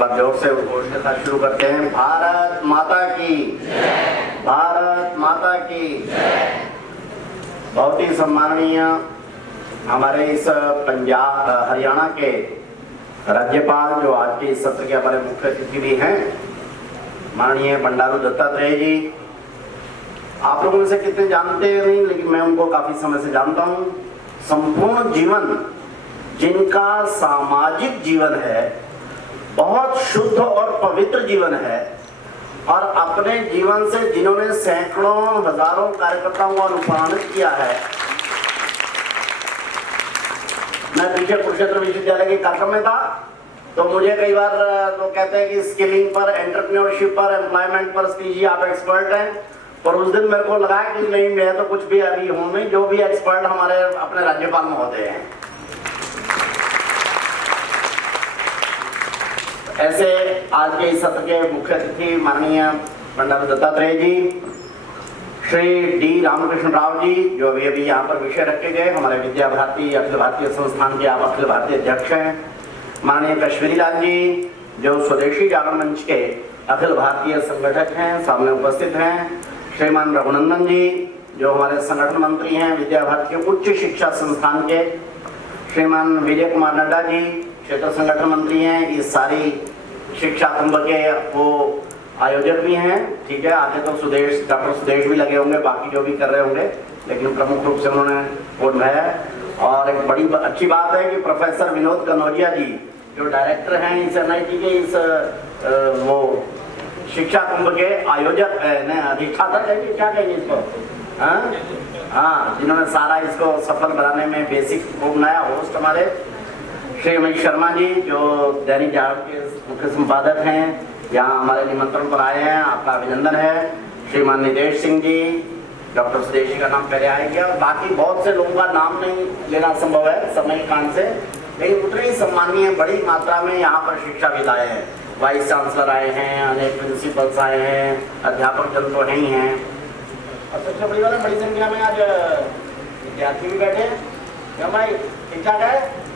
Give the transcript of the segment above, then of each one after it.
बार जोर से घोष के साथ शुरू करते हैं। भारत माता की जय, भारत माता की जय। बहुत ही सम्माननीय हमारे इस पंजाब हरियाणा के राज्यपाल जो आज के इस सत्र के हमारे मुख्य अतिथि भी हैं, माननीय बंडारू दत्तात्रेय जी। आप लोगों में से कितने जानते हैं नहीं, लेकिन मैं उनको काफी समय से जानता हूं। संपूर्ण जीवन जिनका सामाजिक जीवन है, बहुत शुद्ध और पवित्र जीवन है, और अपने जीवन से जिन्होंने सैकड़ों हजारों कार्यकर्ताओं को अनुप्राणित किया है। मैं पीछे कुरुक्षेत्र विश्वविद्यालय के कार्यक्रम में था, तो मुझे कई बार लोग कहते हैं कि स्किलिंग पर, एंटरप्रेन्योरशिप पर, एम्प्लॉयमेंट पर सतीश जी आप एक्सपर्ट हैं। पर उस दिन मेरे को लगा कि नहीं, मैं तो कुछ भी अभी हूं नहीं, जो भी एक्सपर्ट हमारे अपने राज्यपाल महोदय हैं। ऐसे आज के इस सत्र के मुख्य अतिथि माननीय बंडारू दत्तात्रेय जी, श्री डी रामकृष्ण राव जी जो अभी अभी यहाँ पर विषय रखे गए, हमारे विद्या भारती अखिल भारतीय संस्थान के आप अखिल भारतीय अध्यक्ष हैं। माननीय कश्मीरी लाल जी जो स्वदेशी जागरण मंच के अखिल भारतीय संगठक हैं, सामने उपस्थित हैं। श्रीमान रघुनंदन जी जो हमारे संगठन मंत्री हैं विद्या भारती उच्च शिक्षा संस्थान के। श्रीमान विजय कुमार नड्डा जी क्षेत्र संगठन मंत्री हैं, इस सारी शिक्षा कुंभ के वो आयोजक भी हैं। ठीक है, आगे तो सुदेश, डॉक्टर सुदेश भी लगे होंगे, बाकी जो भी कर रहे होंगे, लेकिन प्रमुख रूप से उन्होंने वोट दिया। और एक बड़ी अच्छी बात है कि प्रोफेसर विनोद कनौजिया जी जो डायरेक्टर हैं इस NIT के इस वो शिक्षा कुंभ के आयोजक है, अधिष्ठाता कहेंगे, क्या कहेंगे इसको, हाँ, जिन्होंने सारा इसको सफल बनाने में बेसिक वो बनाया। होस्ट हमारे श्री अमित शर्मा जी जो दैनिक जागरण के मुख्य संपादक हैं, यहाँ हमारे निमंत्रण पर आए हैं, आपका अभिनंदन है। श्रीमान नितेश सिंह जी, डॉक्टर सुदेश जी का नाम पहले आएगा, और बाकी बहुत से लोगों का नाम नहीं लेना संभव है समय कान से, लेकिन उतनी सम्मानीय बड़ी मात्रा में यहाँ पर शिक्षाविद आए हैं। वाइस चांसलर आए हैं, अनेक प्रिंसिपल्स आए हैं, अध्यापक जन तो नहीं हैं, और सबसे बड़ी बात है बड़ी संख्या में आज विद्यार्थी भी बैठे हैं। क्यों भाई, ठीक ठाक है?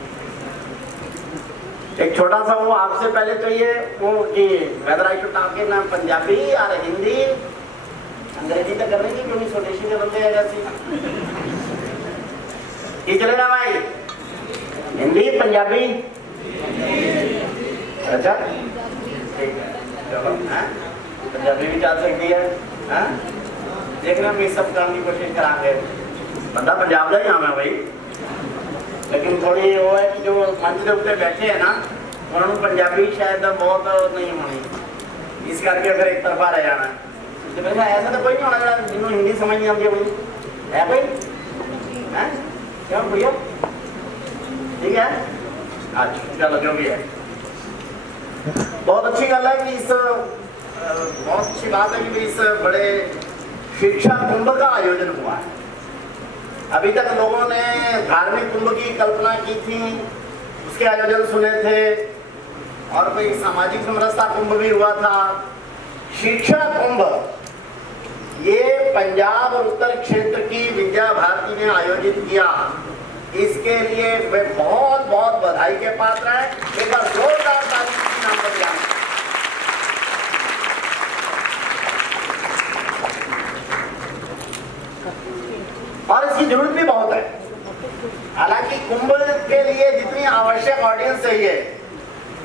एक छोटा सा वो आपसे पहले तो ये वो कि whether I should talk in Punjabi और हिंदी, अंग्रेजी तो कर रही है क्योंकि स्वदेशी के बंदे हैं जैसी। ये चलेगा भाई, हिंदी पंजाबी, अच्छा ठीक है, चलो पंजाबी भी चल सकती है। देखना हम इस सब करने की कोशिश करांगे। बंदा पंजाब का ही नाम है भाई, लेकिन थोड़ी वो है कि जो मंच के ऊपर बैठे हैं ना, उन्होंने पंजाबी शायद बहुत नहीं होनी, इस करके फिर एक तरफा रह जाना। तो मेरे ऐसा तो कोई नहीं होना जिन्होंने हिंदी समझ नहीं आती अपनी, है कोई? है क्या भैया? ठीक है, अच्छा चलो जो भी है, बहुत अच्छी गल है कि इस बहुत अच्छी बात है कि इस बड़े शिक्षा कुंभ का आयोजन हुआ है। अभी तक लोगों ने धार्मिक कुंभ की कल्पना की थी, उसके आयोजन सुने थे, और कोई सामाजिक समरसता कुंभ भी हुआ था। शिक्षा कुंभ ये पंजाब और उत्तर क्षेत्र की विद्या भारती ने आयोजित किया, इसके लिए वे बहुत बहुत बधाई के पात्र हैं। एक बार जोरदार ताली के नाम पर जाएं। और इसकी जरूरत भी बहुत है। हालांकि कुंभ के लिए जितनी आवश्यक ऑडियंस चाहिए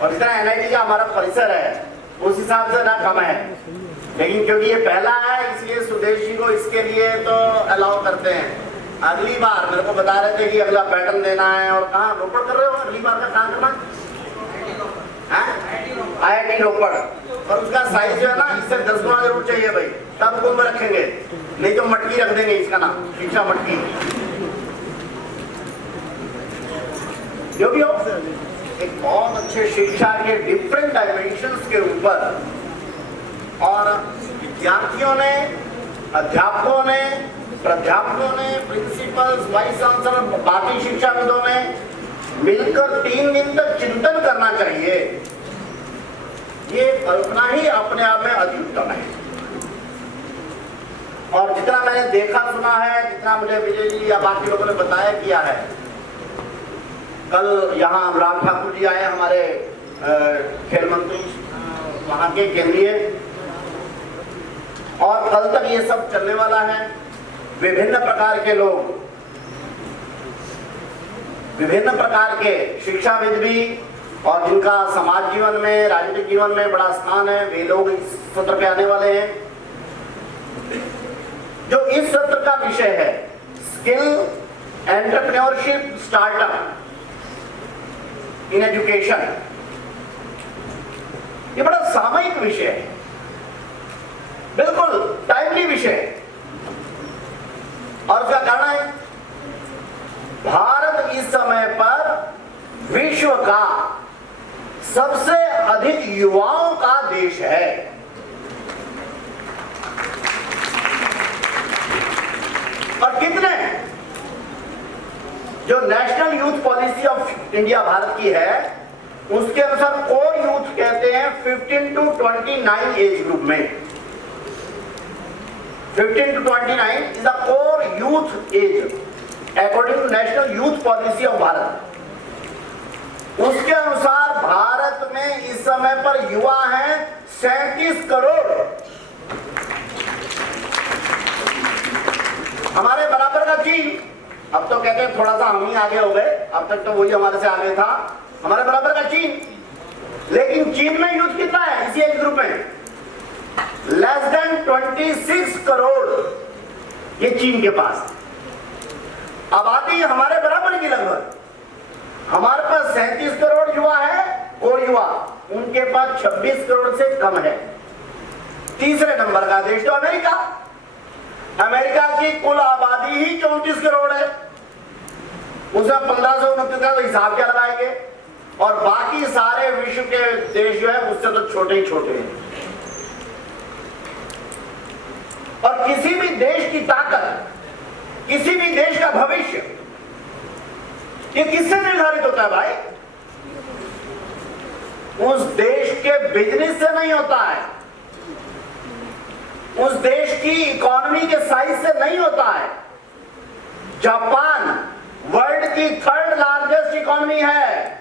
और जितना NIT का हमारा परिसर है उस हिसाब से ना कम है, लेकिन क्योंकि ये पहला है इसलिए सुदेशी को इसके लिए तो अलाउ करते हैं। अगली बार मेरे को बता रहे थे कि अगला पैटर्न देना है, और कहाँ रोपड़ कर रहे हो? अगली बार का कहाँ करना? IIT रोपड़, और उसका साइज जो है ना इससे 10 गुना जरूर चाहिए भाई, तब कुंभ रखेंगे, नहीं तो मटकी रख देंगे, इसका नाम शिक्षा मटकी। जो भी हो, एक बहुत अच्छे शिक्षा के डिफरेंट डायमेंशंस के ऊपर, और विद्यार्थियों ने, अध्यापकों ने, प्राध्यापकों ने, प्रिंसिपल्स, वाइस चांसलर, बाकी शिक्षाविदों ने मिलकर 3 दिन तक चिंतन करना चाहिए। ये कल्पना ही अपने आप में अति उत्तम है। और जितना मैंने देखा सुना है, जितना मुझे विजय जी या बाकी लोगों ने बताया किया है, कल यहाँ अनुराग ठाकुर जी आए हमारे खेल मंत्री वहां के केंद्रीय, और कल तक ये सब चलने वाला है। विभिन्न प्रकार के लोग, विभिन्न प्रकार के शिक्षाविद भी और जिनका समाज जीवन में, राजनीतिक जीवन में बड़ा स्थान है, वे लोग इस सत्र पे आने वाले हैं। जो इस सत्र का विषय है skill entrepreneurship startup in education, ये बड़ा सामयिक विषय है, बिल्कुल टाइमली विषय है। और उसका कारण है भारत इस समय पर विश्व का सबसे अधिक युवाओं का देश है। और कितने, जो national youth policy of India Bharat की है उसके अनुसार कोर यूथ कहते हैं 15 to 29 एज ग्रुप में। 15 to 29 is the core youth age according to national youth policy of Bharat. उसके अनुसार भारत में इस समय पर युवा हैं 37 करोड़। हमारे बराबर का चीन, अब तो कहते हैं थोड़ा सा हम ही आगे हो गए, अब तक तो वही हमारे से आगे था, हमारे बराबर का चीन। लेकिन चीन में यूथ कितना है इसी एज ग्रुप में? लेस देन 26 करोड़ ये चीन के पास। आबादी हमारे बराबर की लगभग, हमारे पास 37 करोड़ युवा है, कोर युवा, उनके पास 26 करोड़ से कम है। तीसरे नंबर का देश तो अमेरिका। अमेरिका की कुल आबादी ही 34 करोड़ है, उसमें 1529 का हिसाब क्या लगाएंगे? और बाकी सारे विश्व के देश जो है उससे तो छोटे ही छोटे हैं। और किसी भी देश की ताकत, किसी भी देश का भविष्य, ये किससे निर्धारित होता है भाई? उस देश के बिजनेस से नहीं होता है, उस देश की इकोनॉमी के साइज से नहीं होता है। जापान वर्ल्ड की 3rd लार्जेस्ट इकोनॉमी है,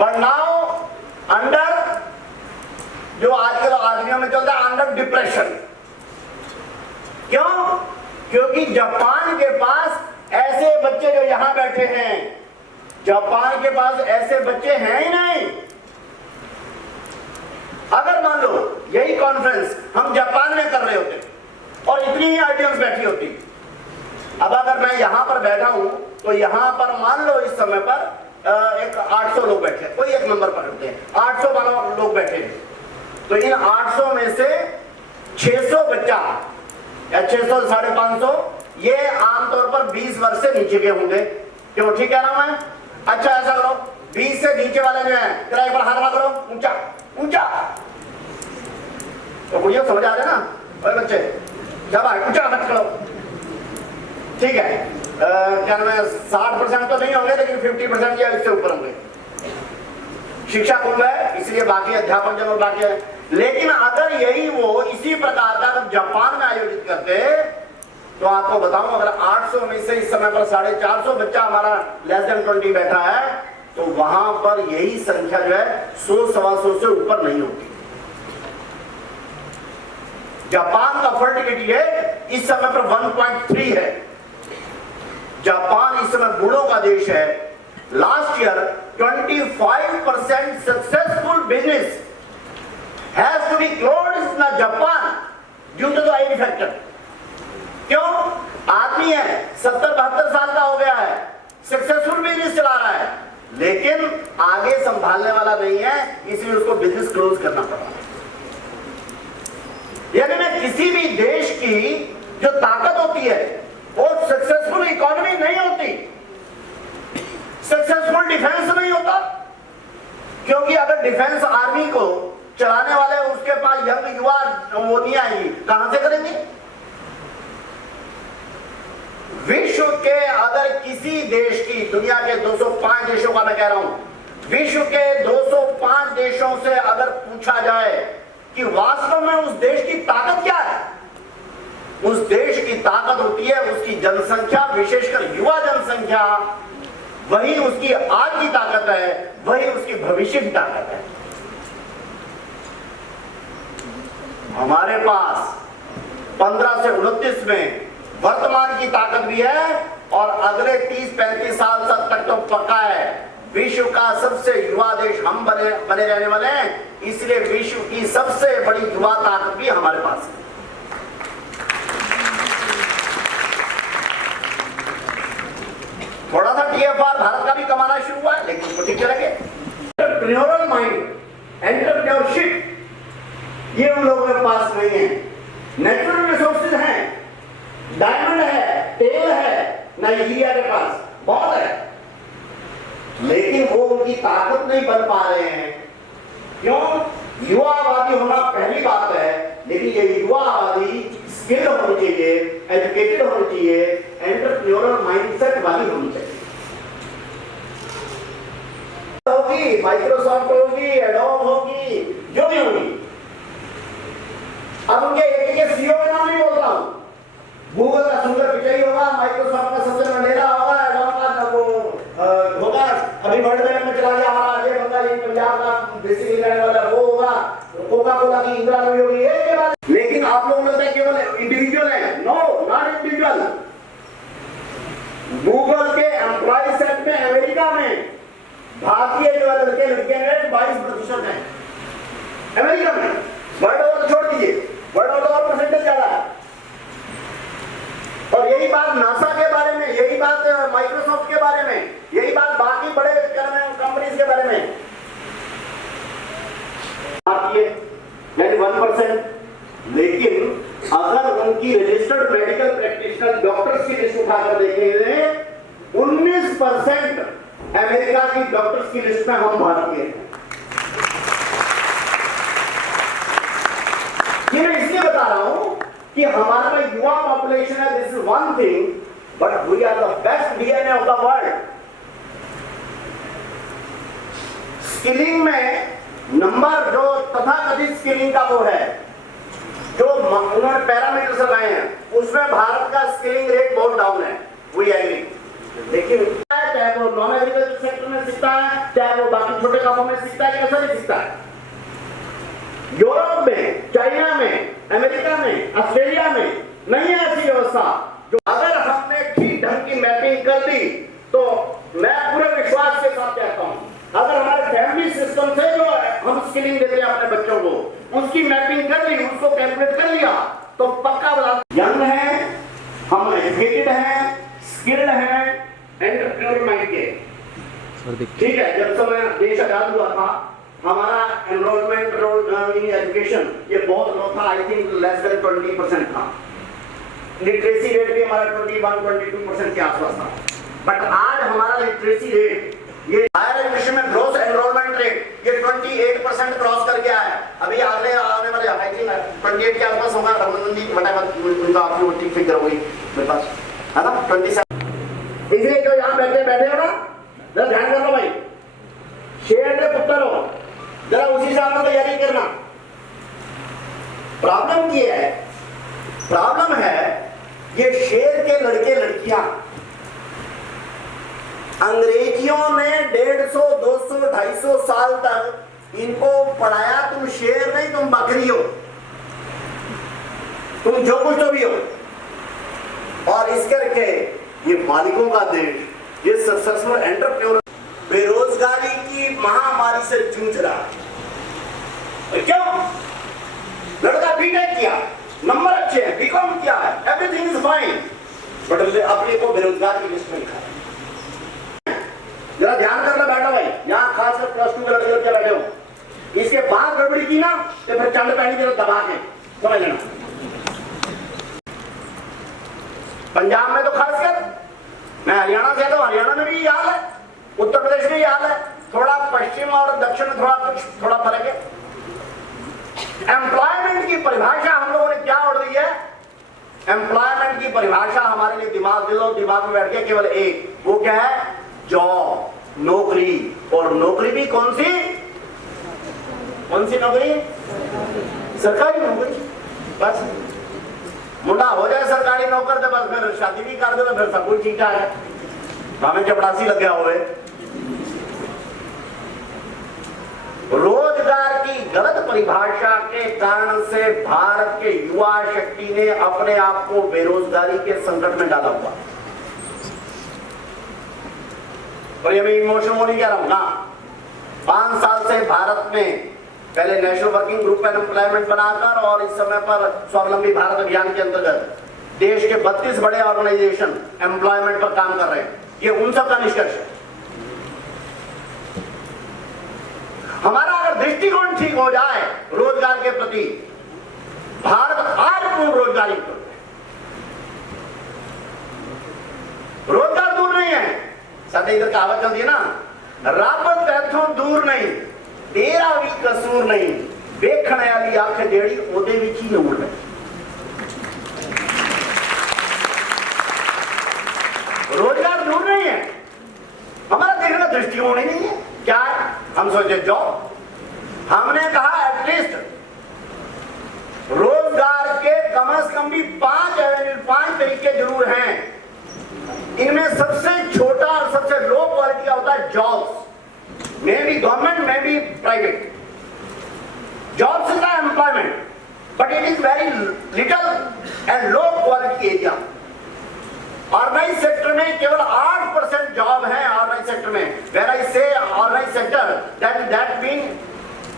बट नाउ अंडर, जो आजकल आदमियों में चलता है, अंडर डिप्रेशन। क्यों? क्योंकि जापान के पास ऐसे बच्चे जो यहां बैठे हैं, जापान के पास ऐसे बच्चे हैं ही नहीं। अगर मान लो यही कॉन्फ्रेंस हम जापान में कर रहे होते और इतनी ही ऑडियंस बैठी होती, अब अगर मैं यहां पर बैठा हूं तो यहां पर मान लो इस समय पर एक 800 लोग बैठे, कोई एक नंबर पकड़ते हैं, 800 लोग बैठे हैं, तो इन 800 में से 600 बच्चा या 600 550 ये आमतौर पर 20 वर्ष से नीचे के होंगे। क्यों? ठीक है ना? मैं अच्छा ऐसा करो, 20 से नीचे वाले जो है जरा एक बार हाथ लगा करो, ऊंचा ऊंचा, तो कुड़ियों समझ आ रहे ना? अरे बच्चे क्या बात, ऊंचा हाथ करो। ठीक है, क्या नाम है, 60% तो नहीं होंगे लेकिन 50% या इससे ऊपर होंगे। शिक्षा कुंभ है इसलिए बाकी अध्यापक जन बाकी है। लेकिन अगर यही वो इसी प्रकार का अगर जापान में आयोजित करते तो आपको बताऊं, अगर 800 में से इस समय पर 450 बच्चा हमारा लेस देन 20 बैठा है, तो वहां पर यही संख्या जो है 100-125 से ऊपर नहीं होगी। जापान का फर्टिलिटी रेट इस समय पर 1.3 है। जापान इस समय बूढ़ों का देश है। Last year 25% successful business has to be closed in Japan due to the age factor. क्यों? आदमी है 70-72 साल का हो गया है, सक्सेसफुल बिजनेस चला रहा है, लेकिन आगे संभालने वाला नहीं है, इसलिए उसको बिजनेस क्लोज करना पड़ा। यानी में किसी भी देश की जो ताकत होती है वो सक्सेसफुल इकोनॉमी नहीं होती, सक्सेसफुल डिफेंस नहीं होता। क्योंकि अगर डिफेंस आर्मी को चलाने वाले उसके पास यंग युवा वो नहीं आएंगी, कहां से करेंगे? विश्व के अगर किसी देश की, दुनिया के 205 देशों का मैं कह रहा हूं, विश्व के 205 देशों से अगर पूछा जाए कि वास्तव में उस देश की ताकत क्या है, उस देश की ताकत होती है उसकी जनसंख्या, विशेषकर युवा जनसंख्या, वही उसकी आज की ताकत है, वही उसकी भविष्य की ताकत है। हमारे पास 15 से 29 में वर्तमान की ताकत भी है और अगले 30-35 साल तक तो पक्का है विश्व का सबसे युवा देश हम बने रहने वाले हैं। इसलिए विश्व की सबसे बड़ी युवा ताकत भी हमारे पास है। थोड़ा सा TFR भारत का भी कमाना शुरू हुआ है, लेकिन उसको ठीक करेंगे। एंटरप्रेन्योरल माइंड, एंटरप्रेन्योरशिप, ये उन लोगों के पास नहीं है। नेचुरल रिसोर्सेज हैं, डायमंड है, तेल है, नाइजीरिया के पास बहुत है, लेकिन वो उनकी ताकत नहीं बन पा रहे हैं। क्यों? युवा आबादी होना पहली बात है, लेकिन ये युवा आबादी स्किल्ड होनी चाहिए, एजुकेटेड होनी चाहिए, एंटरप्रेन्योरल माइंडसेट वाली होनी चाहिए। होगी, माइक्रोसॉफ्ट होगी, एडोब होगी, जो भी होगी। अब उनके एक सीईओ का नाम नहीं बोल रहा हूं। गूगल का सुंदर पिचाई होगा, माइक्रोसॉफ्ट का सत्तर मंडेला होगा, एडोब का वो होगा, अभी वर्ल्ड बैंक में चला गया हमारा अजय बंगाली, पंजाब का बेसिकली रहने वाला वो होगा, कोका कोला की इंदिरा गांधी होगी, एक के बाद। लेकिन आप लोग लगता है केवल इंडिविजुअल है। No, not individual. गूगल के एम्प्लॉय सेट में अमेरिका में भारतीय जो लड़के लड़के हैं 22% है अमेरिका में। वर्ल्ड ओवर छोड़ दीजिए, वर्ल्ड ओवर परसेंटेज ज्यादा है। और यही बात नासा के बारे में, यही बात माइक्रोसॉफ्ट के बारे में, यही बात बाकी बड़े कंपनीज के बारे में। भारतीय 1%, लेकिन अगर उनकी रजिस्टर्ड मेडिकल प्रैक्टिशनर डॉक्टर्स की लिस्ट उठाकर देखेंगे 19% अमेरिका की डॉक्टर्स की लिस्ट में हम भारतीय हैं। ये मैं इसलिए बता रहा हूं कि हमारा युवा पॉपुलेशन है, this is one thing, but we are the best DNA of the world. Skilling में नंबर जो तथाकथित स्किलिंग का वो है, जो उन्होंने पैरामीटर्स लगाए हैं, उसमें भारत का स्किलिंग रेट बहुत डाउन है, वी एग्री। लेकिन चाहे वो नॉन एग्रीकल्चर सेक्टर में सीखता है, चाहे वो बाकी छोटे कामों में सीखता है, कैसा नहीं सीखता है। यूरोप में, चाइना में, अमेरिका में, ऑस्ट्रेलिया में नहीं है ऐसी व्यवस्था। जो अगर हमने ठीक ढंग की मैपिंग कर दी तो मैं पूरे विश्वास के साथ कहता हूं, अगर हमारे फैमिली सिस्टम से जो हम स्किलिंग देते हैं अपने बच्चों को, उसकी मैपिंग कर ली, उसको कैलकुलेट कर लिया, तो पक्का बता, यंग है, हम एजुकेटेड हैं, स्किल्ड हैं, एंटरप्रेन्योर माइंड के। ठीक है, जब समय देश आजाद हुआ था, हमारा एनरोलमेंट इन एजुकेशन ये बहुत लो था, आई थिंक लेस देन 20% था। लिटरेसी रेट भी हमारा 21-22% के आसपास था। बट आज हमारा लिटरेसी रेट, ये हायर एजुकेशन में ग्रोस एनरोलमेंट रेट ये 28% क्रॉस कर गया है। अभी आने वाले आई थिंक 28 के आसपास होगा, उनका आपकी ठीक फिगर होगी मेरे पास, है ना, 27। इसलिए जो यहाँ बैठे हो ना, जरा ध्यान कर लो भाई, शेर के पुत्र हो, जरा उसी हिसाब में तैयारी करना। प्रॉब्लम ये है, प्रॉब्लम है ये शेर के लड़के लड़कियां, अंग्रेजियों ने 150, 200, 250 साल तक इनको पढ़ाया, तुम शेर नहीं, तुम बकरी हो, तुम जो कुछ तो भी हो। और इस करके ये मालिकों का देश, ये सक्सेसफुल एंटरप्रेन्योर बेरोजगारी की महामारी से जूझ रहा है। क्यों? लड़का बीटेक किया, नंबर अच्छे हैं, बीकॉम किया है, एवरीथिंग इज फाइन, बट अपने को बेरोजगार की लिस्ट में लिखा है। जरा ध्यान करना बैठो भाई, यहाँ खासकर +2 के लड़के बैठे हो, इसके बाद गड़बड़ी की ना तो फिर चंड पहनी जरा दबा के समझ लेना। पंजाब में तो खासकर, मैं हरियाणा से, तो हरियाणा में भी हाल है, उत्तर प्रदेश में ही हाल है, थोड़ा पश्चिम और दक्षिण में थोड़ा फर्क है। एम्प्लॉयमेंट की परिभाषा हम लोगों ने क्या ओढ़ दी है? एम्प्लॉयमेंट की परिभाषा हमारे लिए दिमाग में बैठ गया केवल एक, वो क्या है? जॉब, नौकरी। और नौकरी भी कौन सी नौकरी? सरकारी नौकरी। बस मुंडा हो जाए सरकारी नौकर तो बस फिर शादी भी कर दे तो फिर सब कुछ ठीक ठाक है। हमें चपड़ासी लग गया हुए। रोजगार की गलत परिभाषा के कारण से भारत के युवा शक्ति ने अपने आप को बेरोजगारी के संकट में डाला हुआ। और ये मैं इमोशनल नहीं कह रहा हूं ना। 5 साल से भारत में पहले national working group and employment बनाकर और इस समय पर स्वावलंबी भारत अभियान के अंतर्गत देश के 32 बड़े ऑर्गेनाइजेशन एम्प्लॉयमेंट पर काम कर रहे हैं। ये उन सब का निष्कर्ष है। हमारा अगर दृष्टिकोण ठीक हो जाए रोजगार के प्रति, भारत आज पूर्ण रोजगारी है। रोजगार दूर नहीं है। साथ इधर कहावत चलती है ना, रब तैथों दूर नहीं, तेरा भी कसूर नहीं, देखने वाली आंख जेड़ी ओदे विच ही नूर है। रोजगार दूर नहीं है, हमारा देखने का दृष्टिकोण ही नहीं है। क्या है? हम सोचे जॉब। हमने कहा एटलीस्ट रोजगार के कम से कम भी 5 तरीके जरूर हैं। इनमें सबसे छोटा और सबसे लो क्वालिटी का होता है jobs, may be government, may be private. Jobs is the employment, but it is very little and low quality area. Organise sector में केवल 8% जॉब है। ऑर्गेनाइज सेक्टर में, where I say organise sector, that mean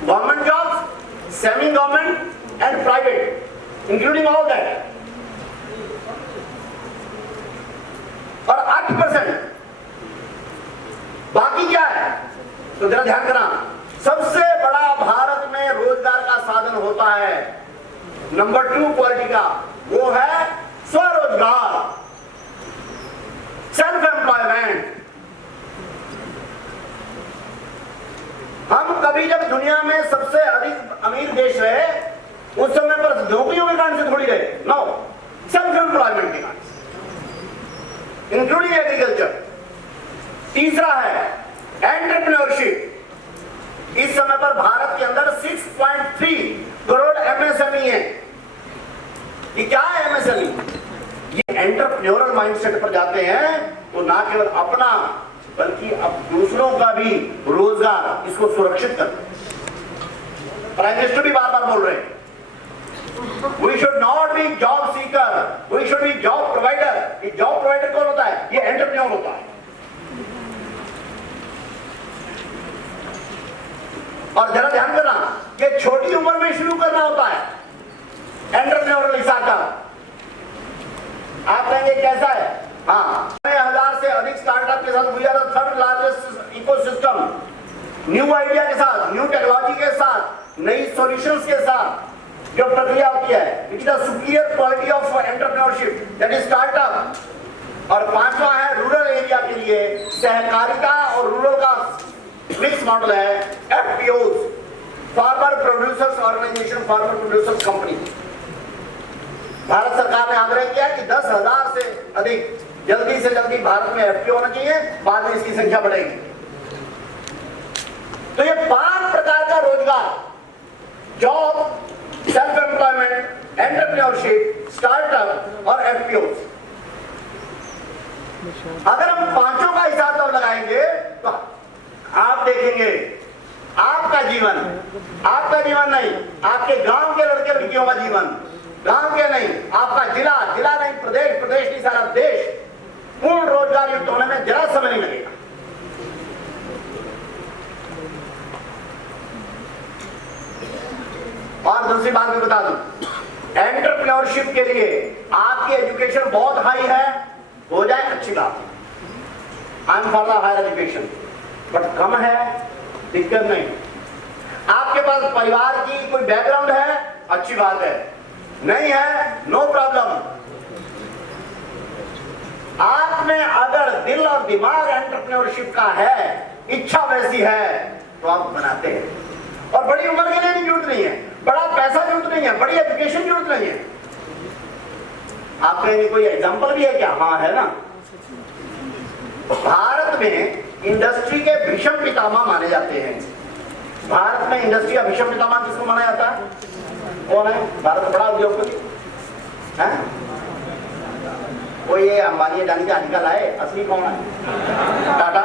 government jobs, semi government and private, including all that. और 8% बाकी क्या है? तो जरा ध्यान करना, सबसे बड़ा भारत में रोजगार का साधन होता है नंबर 2 क्वालिटी का, वो है स्वरोजगार, सेल्फ एम्प्लॉयमेंट। हम कभी जब दुनिया में सबसे अधिक अमीर देश रहे उस समय पर नौकरियों के कारण से थोड़ी रहे, नो, सेल्फ एम्प्लॉयमेंट के कारण, इंक्लूडिंग एग्रीकल्चर। तीसरा है एंटरप्रेन्योरशिप। इस समय पर भारत के अंदर 6.3 करोड़ एमएसएमई है। ये क्या है एमएसएमई? ये एंटरप्रेन्योरल माइंडसेट पर जाते हैं, तो ना केवल अपना बल्कि अब दूसरों का भी रोजगार इसको सुरक्षित करते हैं। प्राइम मिनिस्टर भी बार बार बोल रहे हैं, We should not be job seeker, we should be job provider। ये जॉब प्रोवाइडर कौन होता है? ये एंटरप्रेन्योर होता है। और जरा ध्यान करना, ये छोटी उम्र में शुरू करना होता है एंटरप्रेन्योरल स्टार्टअप। आप कहेंगे कैसा है? हाँ, 1000 से अधिक स्टार्टअप के साथ we are the 3rd largest ecosystem. New idea के साथ, न्यू टेक्नोलॉजी के साथ, नई सॉल्यूशंस के साथ जो प्रक्रिया होती है, it is the superior quality of entrepreneurship, that is startup. और 5वां है रूरल एरिया के लिए सहकारिता और रूरल का मिक्स मॉडल है FPOs, farmer producers organisation, farmer producers company. Bharat सरकार ने आग्रह किया कि 10,000 से अधिक जल्दी से जल्दी भारत में एफपीओ होना चाहिए, बाद में इसकी संख्या बढ़ेगी। तो ये 5 प्रकार का रोजगार, job, self employment, entrepreneurship, startup और एफपीओ, अगर हम 5 का हिसाब तब लगाएंगे तो आप देखेंगे आपका जीवन नहीं, आपके गांव के लड़के लड़कियों का जीवन, गांव के नहीं, आपका जिला नहीं, प्रदेश नहीं, सारा देश पूर्ण रोजगार युक्त होने में जरा समय नहीं लगेगा। और दूसरी बात भी बता दूं, एंटरप्रेन्योरशिप के लिए आपकी एजुकेशन बहुत हाई है, हो जाए अच्छी बात, I am for the higher education, but कम है दिक्कत नहीं। आपके पास परिवार की कोई बैकग्राउंड है, अच्छी बात है, नहीं है नो प्रॉब्लम। आप में अगर दिल और दिमाग एंटरप्रेन्योरशिप का है, इच्छा वैसी है, तो आप बनाते हैं। और बड़ी उम्र के लिए भी जरूरत नहीं है, बड़ा पैसा जरूरत नहीं है, बड़ी एजुकेशन जरूरत नहीं है। आपके कोई एग्जांपल भी है क्या? हाँ है ना। भारत में इंडस्ट्री के भीषण पितामह माने जाते हैं। भारत में इंडस्ट्री का भीषण पितामह किसको माना जाता है? कौन है? भारत का बड़ा उद्योगपति है वो ये अंबानी अडानी का आजकल आए, असली कौन है? टाटा।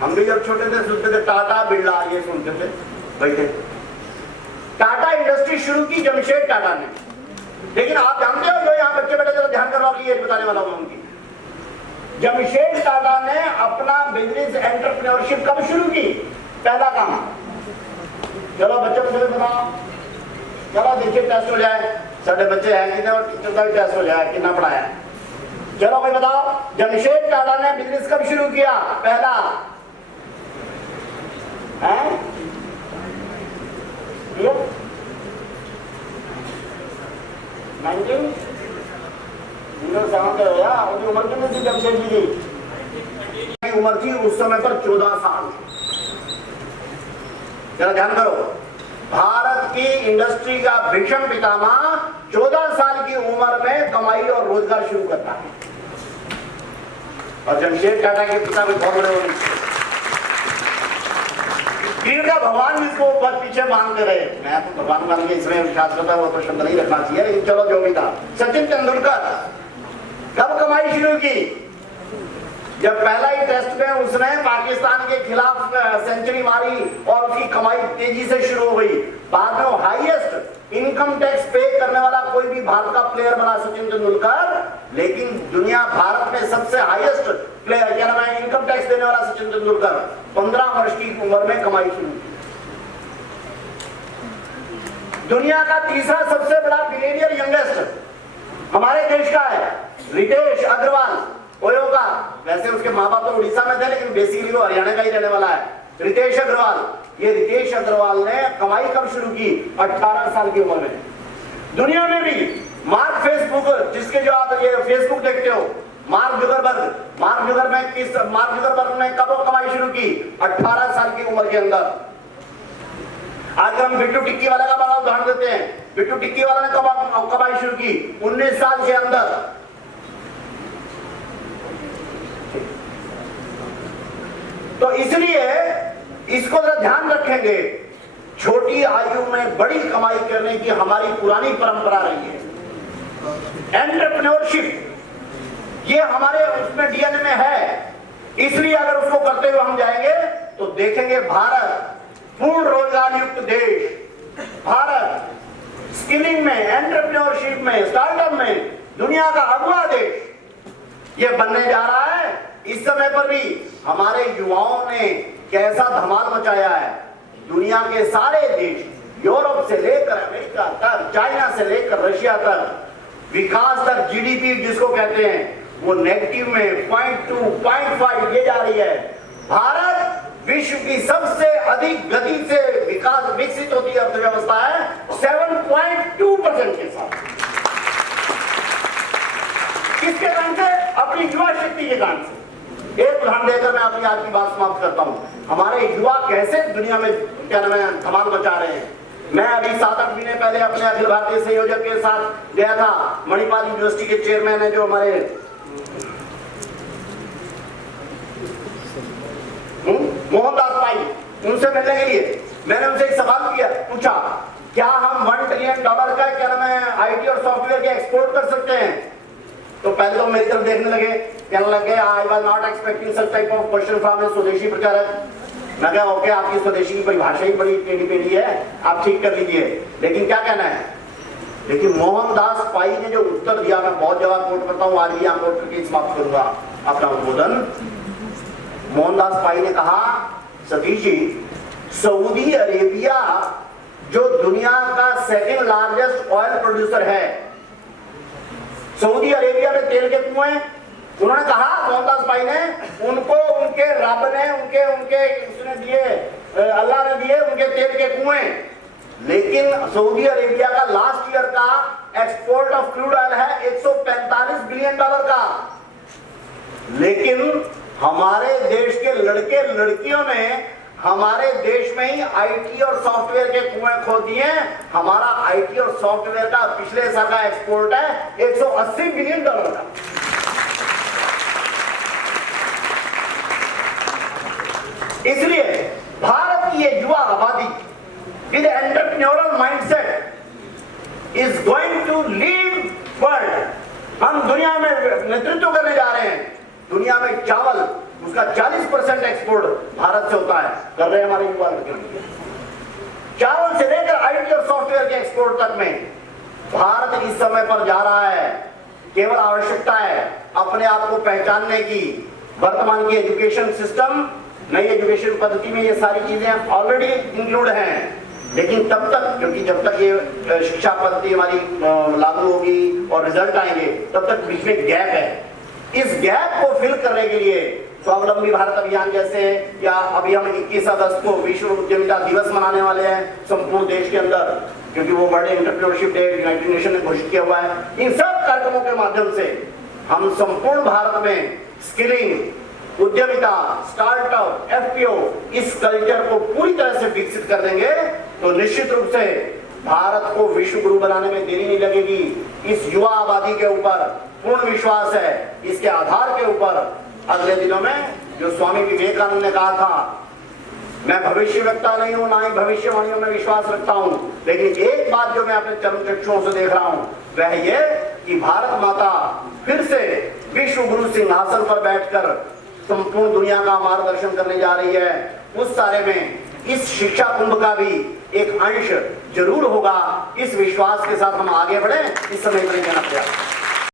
हम भी जब छोटे थे सुनते थे टाटा बिरला, ये सुनते थे बैठे। टाटा इंडस्ट्री शुरू की जमशेद टाटा ने, लेकिन आप जानते हो जो यहाँ बच्चे बैठे जरा ध्यान करवाओ कि ये बताने वाला हूं उनकी। जमशेद टाटा ने अपना बिजनेस एंटरप्रेन्योरशिप कब शुरू की? पहला काम, चलो बच्चों को बताओ, चलो देखिए टेस्ट हो जाए, साढ़े बच्चे हैं कितने और टीचर का भी टेस्ट हो जाए कितना पढ़ाया। चलो भाई बताओ, जमशेद टाटा ने बिजनेस कब शुरू किया? पहला है 1907 का होया। उनकी उम्र कितनी थी जमशेद जी की? उम्र थी उस समय पर 14 साल। जरा ध्यान करो, भारत की इंडस्ट्री का भीषण पितामह 14 साल की उम्र में कमाई और रोजगार शुरू करता है। और जमशेद टाटा के पिता भी बहुत बड़े होने, क्रीड का भगवान भी इसको ऊपर पीछे मांगते रहे। मैं तो भगवान मान के इसमें विश्वास करता हूं, वो तो शब्द नहीं रखना चाहिए, लेकिन चलो जो भी था। सचिन तेंदुलकर कब कमाई शुरू की? जब पहला ही टेस्ट में उसने पाकिस्तान के खिलाफ सेंचुरी मारी और उसकी कमाई तेजी से शुरू हो गई। बाद में वो हाईएस्ट इनकम टैक्स पे करने वाला कोई भी भारत का प्लेयर बना सचिन तेंदुलकर, लेकिन दुनिया भारत में सबसे हाईएस्ट प्लेयर क्या नाम है इनकम टैक्स देने वाला सचिन तेंदुलकर 15 वर्ष की उम्र में कमाई शुरू की। दुनिया का तीसरा सबसे बड़ा बिलियनियर यंगेस्ट हमारे देश का है रितेश अग्रवाल, ओयो का। वैसे उसके माँ बाप तो उड़ीसा में थे, लेकिन बेसिकली वो हरियाणा का ही रहने वाला है। रितेश अग्रवाल, ये रितेश अग्रवाल ने कमाई कब शुरू की? 18 साल की उम्र में। दुनिया में भी मार्क फेसबुक, जिसके जो आप ये फेसबुक देखते हो, मार्क जुकरबर्ग ने कब कमाई शुरू की? 18 साल की उम्र के अंदर। आज हम बिट्टू टिक्की वाले का बड़ा उदाहरण देते हैं। बिट्टू टिक्की वाला ने कब कमाई शुरू की? 19 साल के अंदर। तो इसलिए इसको जरा ध्यान रखेंगे, छोटी आयु में बड़ी कमाई करने की हमारी पुरानी परंपरा रही है। एंटरप्रेन्योरशिप ये हमारे उसमें डीएनए में है, इसलिए अगर उसको करते हुए हम जाएंगे तो देखेंगे भारत पूर्ण रोजगार युक्त देश, भारत स्किलिंग में, एंटरप्रेन्योरशिप में, स्टार्टअप में दुनिया का अगुवा देश ये बनने जा रहा है। इस समय पर भी हमारे युवाओं ने कैसा धमाल मचाया है। दुनिया के सारे देश, यूरोप से लेकर अमेरिका तक, चाइना से लेकर रशिया तक, विकास दर जीडीपी जिसको कहते हैं वो नेगेटिव में 0.2, 0.5 ये जा रही है। भारत विश्व की सबसे अधिक गति से विकसित होती अर्थव्यवस्था है 7.2% के साथ। किसके कारण से? अपनी युवा शक्ति के कारण से। एक उदाहरण देकर मैं अपनी आज की बात समाप्त करता हूं। हमारे युवा कैसे दुनिया में क्या नाम है धमाल मचा रहे हैं। मैं अभी 7-8 महीने पहले अपने अखिल भारतीय संयोजक के साथ गया था। मणिपाल यूनिवर्सिटी के चेयरमैन है जो हमारे मोहनदास पाई, उनसे मिलने के लिए मैंने उनसे एक सवाल पूछा, क्या हम $1 ट्रिलियन का क्या नाम है आईटी और सॉफ्टवेयर के एक्सपोर्ट कर सकते हैं? तो पहले तो मेरी तरफ देखने लगे, कहने लगे I was not expecting such type of question from a swadeshi pracharak. मैं कहा ओके, आपकी स्वदेशी की परिभाषा ही बड़ी टेढ़ी-मेढ़ी है, आप ठीक कर लीजिए, लेकिन क्या कहना है? लेकिन मोहनदास पाई ने जो उत्तर दिया, मैं बहुत जगह कोट करता हूँ, आज भी यहाँ कोट करके समाप्त करूंगा अपना उद्बोधन। मोहनदास पाई ने कहा, सतीश जी, सऊदी अरेबिया जो दुनिया का सेकंड लार्जेस्ट ऑयल प्रोड्यूसर है, सऊदी अरेबिया में तेल के कुएं, उन्होंने कहा मोहनदास भाई ने, उनको उनके रब ने उनके उसने दिए, अल्लाह ने दिए उनके तेल के कुएं। लेकिन सऊदी अरेबिया का लास्ट ईयर का एक्सपोर्ट ऑफ क्रूड ऑयल है $145 बिलियन का। लेकिन हमारे देश के लड़के लड़कियों ने हमारे देश में ही आईटी और सॉफ्टवेयर के कुएं खोद दिए। हमारा आईटी और सॉफ्टवेयर का पिछले साल का एक्सपोर्ट है $180 बिलियन का। इसलिए भारत की ये युवा आबादी with entrepreneurial mindset is going to lead world हम दुनिया में नेतृत्व करने जा रहे हैं। दुनिया में चावल उसका 40% एक्सपोर्ट भारत से होता है, कर रहे हैं हमारे युवा लड़के। चावल से लेकर आईटी और सॉफ्टवेयर के एक्सपोर्ट तक में भारत इस समय पर जा रहा है। केवल आवश्यकता है अपने आप को पहचानने की। वर्तमान की एजुकेशन सिस्टम, नई एजुकेशन पद्धति में ये सारी चीजें ऑलरेडी इंक्लूड हैं, लेकिन तब तक, क्योंकि जब तक ये शिक्षा पद्धति हमारी लागू होगी और रिजल्ट आएंगे, तब तक बीच में गैप है। इस गैप को फिल करने के लिए स्वावलंबी भारत अभियान जैसे, या अभी हम 21 अगस्त को विश्व उद्यमिता दिवस मनाने वाले हैं संपूर्ण देश के अंदर, क्योंकि वो world entrepreneurship day United nation ने घोषित किया हुआ है। इन सब कार्यक्रमों के माध्यम से हम संपूर्ण भारत में स्किलिंग, उद्यमिता, स्टार्टअप, एफपीओ, इस कल्चर को पूरी तरह से विकसित कर देंगे तो निश्चित रूप से भारत को विश्व गुरु बनाने में देरी नहीं लगेगी। इस युवा आबादी के ऊपर पूर्ण विश्वास है। इसके आधार के ऊपर अगले दिनों में जो स्वामी विवेकानंद ने कहा था, मैं भविष्यवक्ता नहीं हूं, ना ही भविष्यवाणियों में विश्वास रखता हूं, लेकिन एक बात जो मैं अपने चरम चक्षुओं से देख रहा हूं वह ये कि भारत माता फिर से विश्व गुरु सिंहासन पर बैठकर संपूर्ण दुनिया का मार्गदर्शन करने जा रही है। उस सारे में इस शिक्षा कुंभ का भी एक अंश जरूर होगा। इस विश्वास के साथ हम आगे बढ़े। इस समय पर कहना